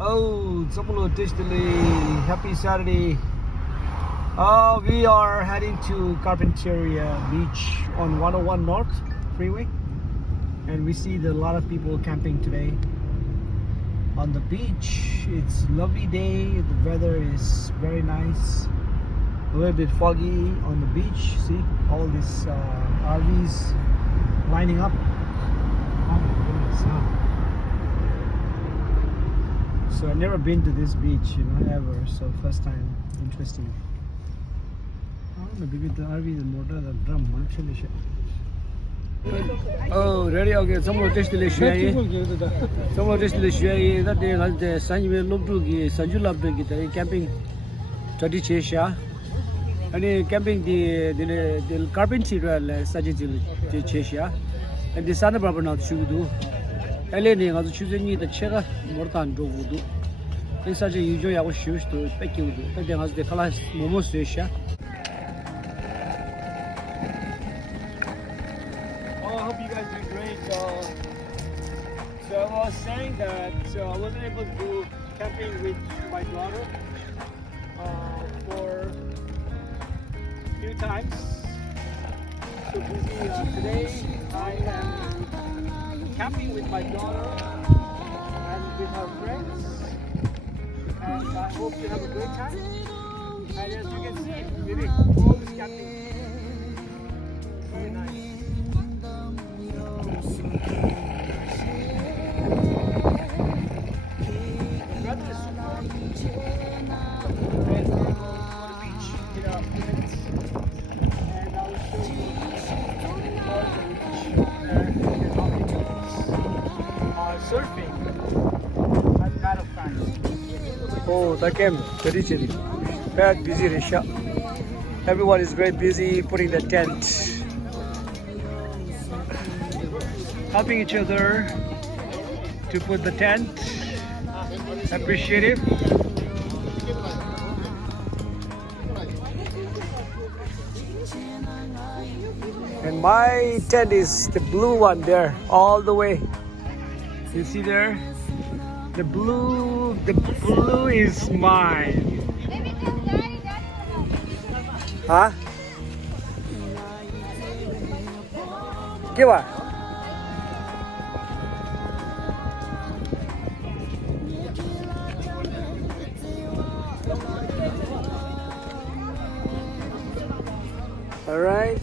Oh, Samulo Tishtali, happy Saturday. We are heading to Carpinteria Beach on 101 North Freeway. And we see a lot of people camping today on the beach. It's a lovely day, the weather is very nice. A little bit foggy on the beach. See all these RVs lining up. Oh my goodness, huh? So I've never been to this beach, ever. So first time, interesting. Maybe the RV is more than the drum. Oh, ready? Okay, some more taste delicious. Some more taste delicious. That day, the sun will look to Sanjula Brigade camping. Study Chesha. And camping the Carpinteria Sajil Chesha. And the Santa Barbara not Shudu. Eleni was choosing the Chega more than Dovudu. In such a usual I was shoes to pick you. But then was the class Momo Sesha. I hope you guys did great. So I was saying that I wasn't able to do camping with my daughter for a few times. So busy today. I am camping with my daughter and with her friends, and I hope you have a great time. And as you can see, maybe all this camping very nice. The weather is super. And we're going to the beach in a few minutes, and I will show you all the beach there. Surfing, as a matter of fact. Oh, that came very chilly. Very busy, Risha. Everyone is very busy putting the tent, helping each other to put the tent. Appreciate it. And my tent is the blue one there, all the way. You see there? The blue is mine. Huh? Give up. Alright.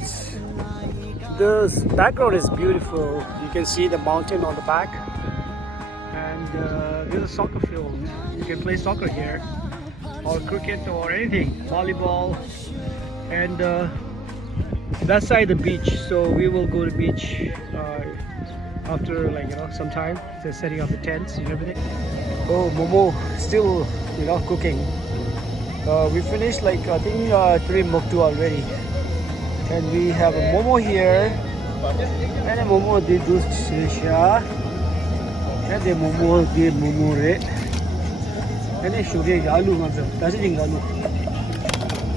The background is beautiful. You can see the mountain on the back. And there's a soccer field. You can play soccer here, or cricket, or anything, volleyball. And that side the beach. So we will go to the beach after some time. So setting up the tents and everything. Oh, Momo still cooking. We finished I think 3 muktu already, and we have a Momo here and a Momo de Dusha. And the Momo de Momore. And they should get Galu.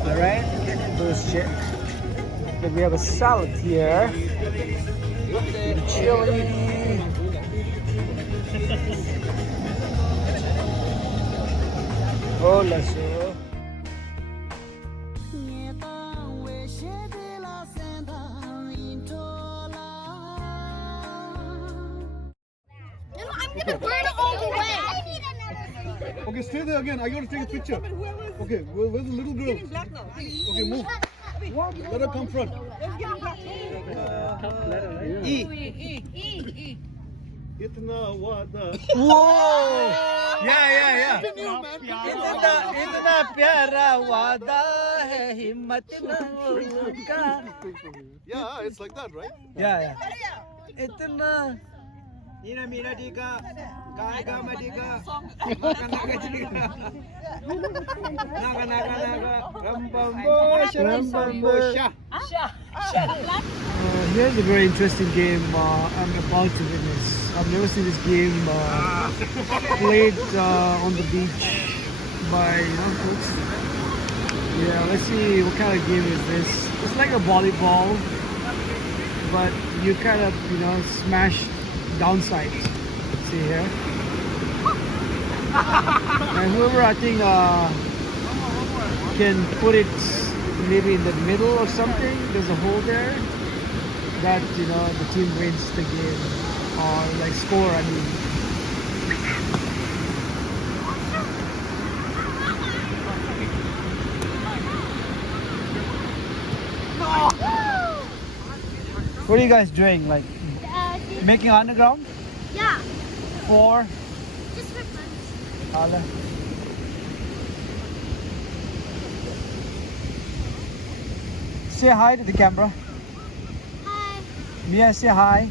Alright, those check. Then we have a salad here. Chili. Oh, let's go. I'm gonna burn it all the way. Okay, stay there again. I gotta take a picture. Okay, where's the little girl? Okay, move. Let her come front. E. Itna wada. Whoa! Yeah. Itna pyara wada hai himmat na hoga. Yeah, it's like that, right? Yeah. Itna Mira diga, gaga madiga, naga diga, naga, rambambo, sha. Here's a very interesting game I'm about to witness. I've never seen this game played on the beach by folks. Yeah, let's see what kind of game is this. It's like a volleyball, but you kind of smash downsides. See here. And whoever I think can put it maybe in the middle or something. There's a hole there that the team wins the game or like score. I mean. What are you guys doing? Like making underground? Yeah, For just for fun. Hala. Say hi to the camera. Hi. Mia, say hi.